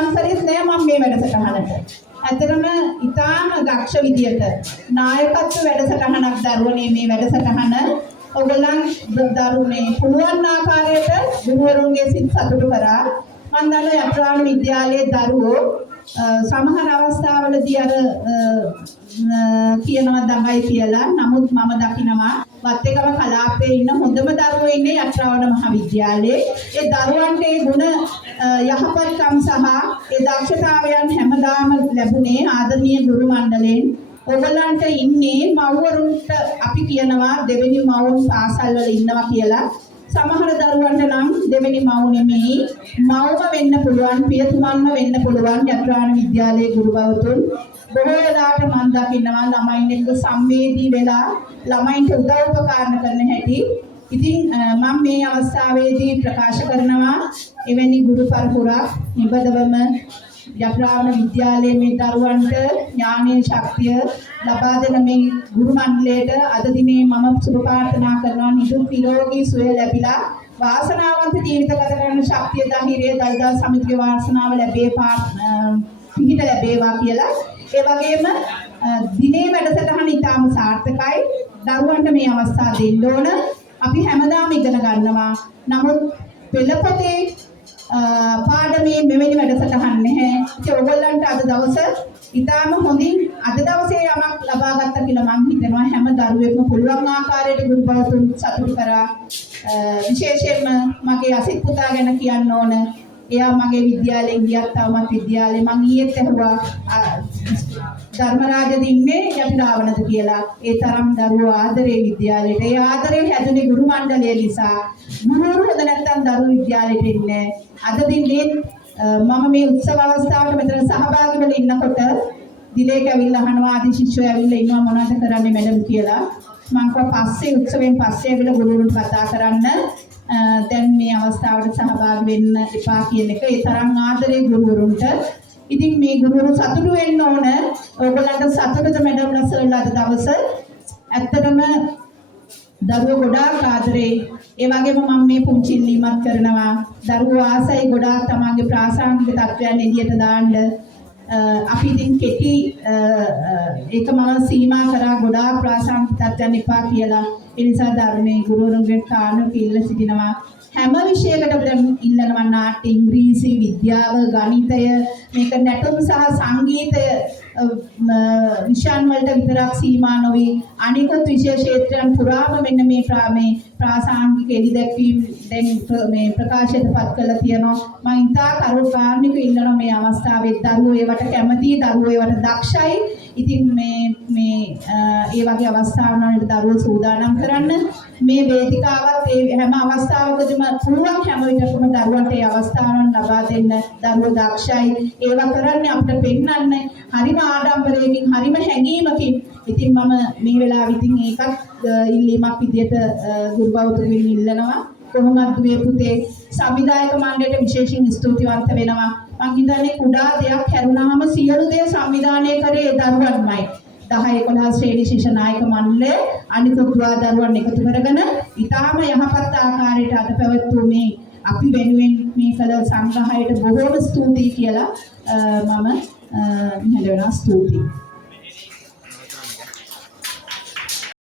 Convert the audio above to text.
ආන්සරෙත් නෑ මම මේ වැඩසටහනට. ඇත්තටම ඊටාම දක්ෂ විදියට නායකත්ව වැඩසටහනක් දරුවනේ මේ වැඩසටහන. ඔයගොල්ලන් දරුවනේ පුළුවන් ආකාරයට ගුරුවරුන්ගේ සිත් සතුටු කරා. මම දන්නවා යත්‍රාණ විද්‍යාලයේ දරුවෝ සමහර අවස්ථාවලදී අර කියනවා දඟයි කියලා. නමුත් මම දකිනවා වත්තේකම කලාපයේ ඉන්න හොඳම දරුවෝ ඉන්නේ යත්‍රාණ මහාවිද්‍යාලයේ. ඒ දරුවන්ට ඒ ගුණ යහපත්කම් සහ ඒ දක්ෂතාවයන් හැමදාම ලැබුණේ ආදරණීය ගුරු මණ්ඩලයෙන්. ඔයගලන්ට ඉන්නේ මව්වරුන්ට අපි කියනවා දෙවෙනි මවුන් පාසල් වල ඉන්නවා කියලා. සමහර දරුවන්ට නම් දෙවෙනි මව් නෙමෙයි මව්ම වෙන්න පුළුවන්, පියතුමන්ම වෙන්න පුළුවන් යත්‍රාණ විද්‍යාලයේ ගුරු බවතුන්. බොහෝ වෙලාවට මම දකිනවා ළමයින් එක්ක සංවේදී වෙලා ළමයින්ට උදව් උපකාර කරන හැටි. ඉතින් මම මේ අවස්ථාවේදී ප්‍රකාශ කරනවා එවැනි ගුරු පරපුරක් නිබඳවම යත්‍රාණ විද්‍යාලයේ මේ දරුවන්ට ඥානීය ශක්තිය ලබා දෙන මේ ගුරු මණ්ඩලයට අද දිනේ මම සුබ ප්‍රාර්ථනා කරනවා නිදුක් නිරෝගී සුවය ලැබිලා වාසනාවන්ත ජීවිත ගත කරන ශක්තිය ධෛර්යය දල්දා සමිතිය වාසනාව ලැබේවා පිහිට ලැබේවා කියලා. ඒ වගේම දිනේ වැඩසටහන ඉතාම සාර්ථකයි. දරුවන්ට මේ අවස්ථාව දෙන්න ඕන. අපි හැමදාම ඉගෙන ගන්නවා. නමුත් පෙළපොතේ පාඩමේ මෙවැනි වැඩසටහන් නැහැ. ඒ ඔයගොල්ලන්ට අද දවස ඉතාම හොඳින් අද දවසේ යමක් ලබා ගත්තා කියලා මම හිතනවා. හැම දරුවෙක්ම පුළුවන් ආකාරයට ගුරු බවතුන් සතුටු කරා. විශේෂයෙන්ම මගේ අසිත් පුතා ගැන කියන්න ඕන. එයා මගේ විද්‍යාලයෙන් ගියත් තවමත් විද්‍යාලේ මම ඊයේත් ඇහුවා ධර්මරාජද ඉන්නේ යටිරාවණද කියලා. ඒ තරම් දරුවෝ ආදරේ විද්‍යාලයට. ඒ ආදරේ හැදුනේ ගුරු මණ්ඩලය නිසා. ගුරුවරු හොඳ නැත්නම් දරුවෝ විද්‍යාලයට එන්නේ නැහැ. අද දිනේ මම මේ උත්සව අවස්ථාවට මෙතන සහභාගී වෙලා ඉන්නකොට දිලේක ඇවිල්ලා අහනවා ආදි ශිෂ්‍යයෝ ඇවිල්ලා ඉන්නවා මොනවද කරන්නේ මැඩම් කියලා. මම කිව්වා පස්සේ උත්සවයෙන් පස්සේ ඇවිල්ලා ගුරුවරුන්ට කතා කරන්න. දැන් මේ අවස්ථාවට සහභාගී වෙන්න එපා කියන එක. ඒ තරම් ආදරේ ගුරුවරුන්ට. ඉතින් මේ ගුරුවරු සතුටු වෙන්න ඕන. ඔයගොල්ලන්ට සතුටුද මැඩම් ලස්සනලා අද දවස. ඇත්තටම දරුවෝ ගොඩාක් ආදරේ. ඒ වගේම මම මේ පුංචි ඉල්ලීමක් කරනවා. දරුවෝ ආසයි ගොඩාක් තමන්ගේ ප්‍රාසංගික තත්ත්වයන් එළියට දාන්න. අපි ඉතින් කෙටි ඒක මම සීමා කරා ගොඩාක් ප්‍රාසංගික තත්ත්වයන් එපා කියලා. ඒ නිසා ධර්මයේ ගුරුවරුන්ගෙන් කාණුක ඉල්ල සිටිනවා. හැම විෂයකටම ඉල්ලනවා නාට්‍ය, ඉංග්‍රීසි, විද්‍යාව, ගණිතය, මේක නැටුම් සහ සංගීතය විෂයන් වලට විතරක් සීමා නොවි අනිකුත් විෂය ක්ෂේත්‍රයන් පුරාම මෙන්න මේ ප්‍රාසංගික එළි දැක්වීම දැන් මේ ප්‍රකාශයටපත් කරලා තියෙනවා. මම ඉතා කරුණාකාරණික ඉල්ලනවා මේ අවස්ථාවේ දරුවෝ ඒවට කැමති, දරුවෝ ඒවට දක්ෂයි. ඉතින් මේ ඒ වගේ අවස්ථාවන් වලට දරුවෝ සූදානම් කරන්න. මේ වේදිකාවත් ඒ හැම අවස්ථාවකදීම පුළුවන් හැම විටකම දරුවන්ට ඒ අවස්ථාවන් ලබා දෙන්න. දරුවෝ දක්ෂයි. ඒවා කරන්නේ අපිට පෙන්වන්න හරිම ආඩම්බරයෙන්, හරිම හැඟීමකින්. ඉතින් මම මේ වෙලාවෙ ඉතින් ඒකත් ඉල්ලීමක් විදියට ගුරු බෞද්ධයන් ඉල්ලනවා. කොහොමද මේ පුතේ සංවිධායක මණ්ඩලයට විශේෂයෙන් ස්තුතිවන්ත වෙනවා. මම හිතන්නේ කුඩා දෙයක් හැරුණාම සියලු දේ සංවිධානය කරේ ඒ දරුවන්මයි. 10-11 ශ්‍රේණි ශිෂ්‍ය නායක මණ්ඩලය අනිකුත් දරුවන් එකතු කරගෙන ඊටාම යහපත් ආකාරයට අද පැවැත්වූ මේ අපි වෙනුවෙන් මේ කළ සංග්‍රහයට බොහෝම ස්තුතියි කියලා මම ඉහළ වෙනවා. ස්තුතියි.